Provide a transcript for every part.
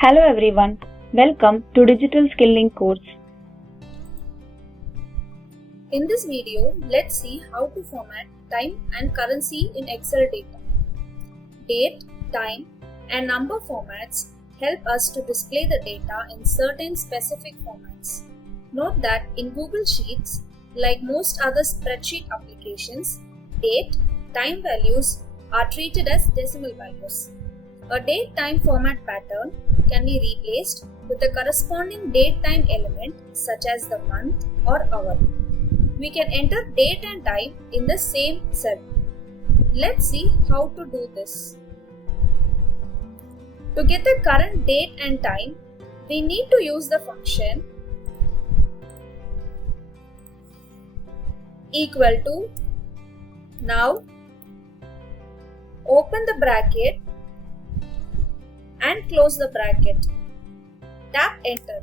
Hello everyone, welcome to Digital Skilling course. In this video, let's see how to format time and currency in Excel data. Date, time, and number formats help us to display the data in certain specific formats. Note that in Google Sheets, like most other spreadsheet applications, date, time values are treated as decimal values. A date-time format pattern can be replaced with a corresponding date-time element such as the month or hour. We can enter date and time in the same cell. Let's see how to do this. To get the current date and time, we need to use the function equal to. Now, open the bracket and close the bracket. Tap enter.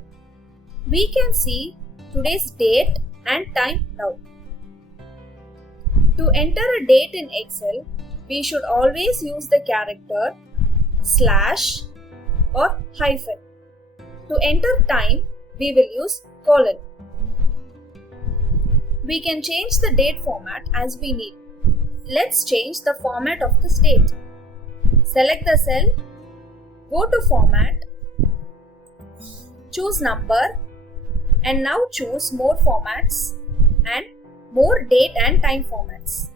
We can see today's date and time now. To enter a date in Excel, we should always use the character slash or hyphen. To enter time, we will use colon. We can change the date format as we need. Let's change the format of this date. Select the cell, go to Format, choose Number, and now choose More Formats and More Date and Time Formats.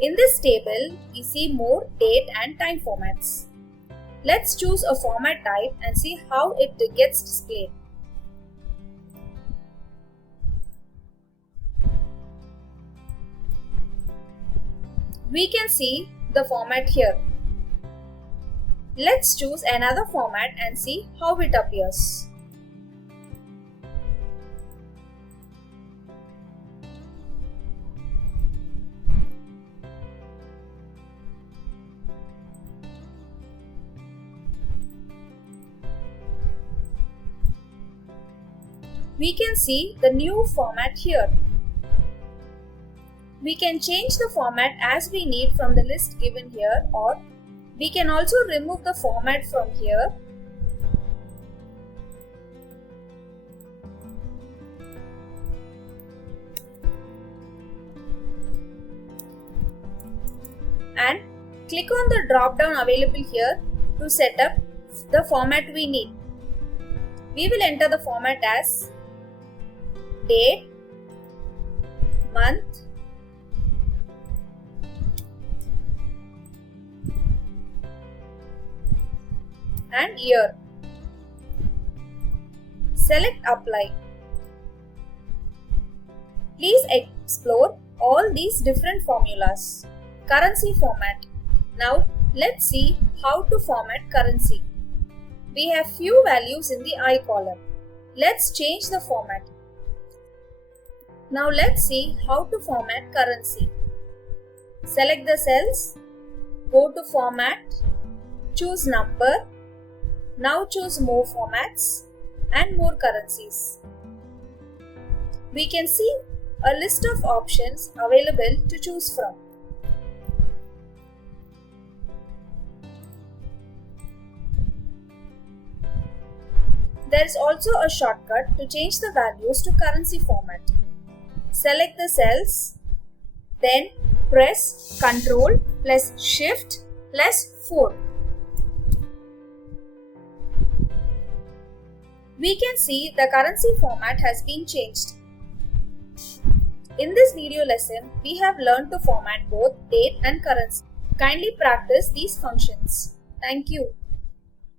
In this table, we see more date and time formats. Let's choose a format type and see how it gets displayed. We can see the format here. Let's choose another format and see how it appears. We can see the new format here. We can change the format as we need from the list given here, or we can also remove the format from here . And click on the drop down available here to set up the format we need. We will enter the format as date, month, and year. Select Apply. Please explore all these different formulas. Currency format. Now let's see how to format currency. We have few values in the I column. Let's change the format. Now let's see how to format currency. Select the cells, go to Format, choose Number. Now choose More Formats and More Currencies. We can see a list of options available to choose from. There is also a shortcut to change the values to currency format. Select the cells, then press Ctrl plus Shift plus 4. We can see the currency format has been changed. In this video lesson, we have learned to format both date and currency. Kindly practice these functions. Thank you.